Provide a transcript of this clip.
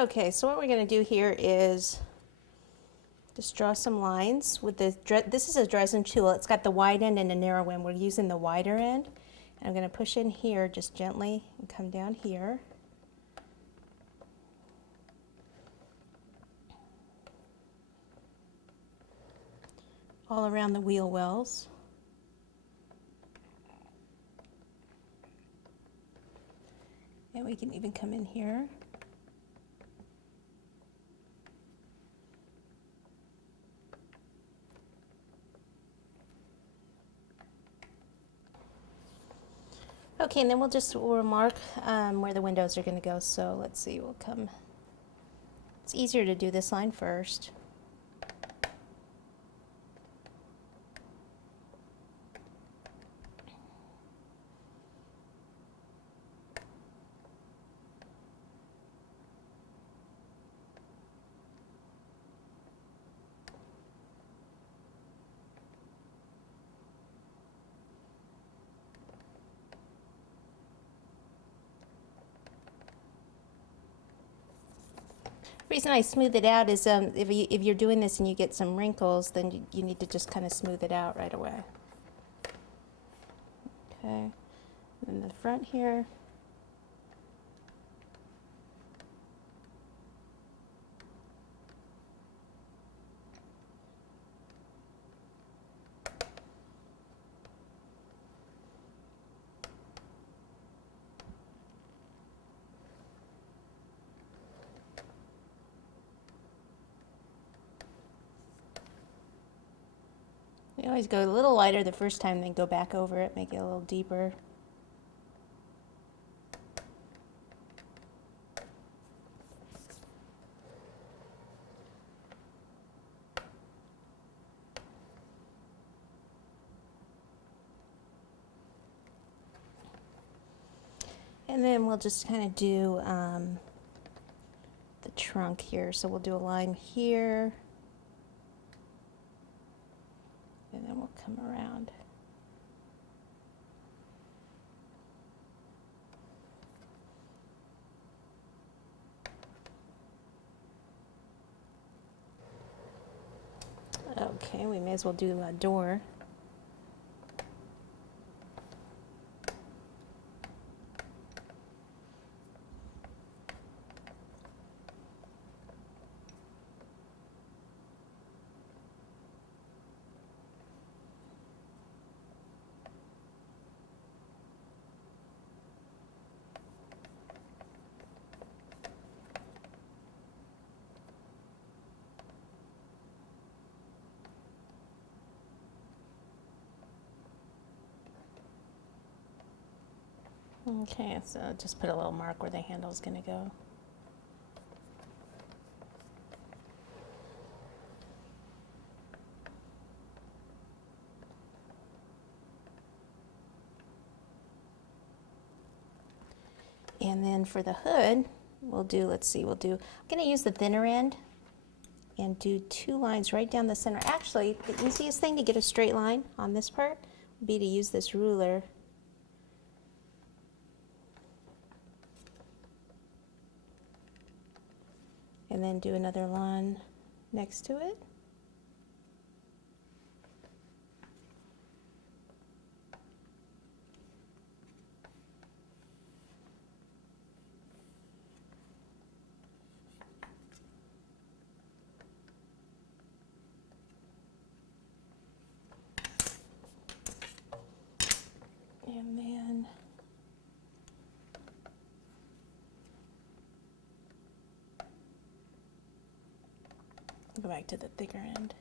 Okay, so what we're going to do here is just draw some lines with this is a Dresden tool. It's got the wide end and a narrow end. We're using the wider end. And I'm going to push in here just gently and come down here. All around the wheel wells. And we can even come in here. Okay, and then we'll mark where the windows are going to go. So let's see, we'll come. It's easier to do this line first. The reason I smooth it out is if you're doing this and you get some wrinkles, then you need to just kind of smooth it out right away. Okay, and then the front here. You always go a little lighter the first time, then go back over it, make it a little deeper. And then we'll just kind of do the trunk here. So we'll do a line here. And then we'll come around. Okay, we may as well do a door. Okay, so just put a little mark where the handle's going to go. And then for the hood, we'll do, I'm going to use the thinner end and do 2 lines right down the center. Actually, the easiest thing to get a straight line on this part would be to use this ruler. And then do another line next to it. And then go back to the thicker end.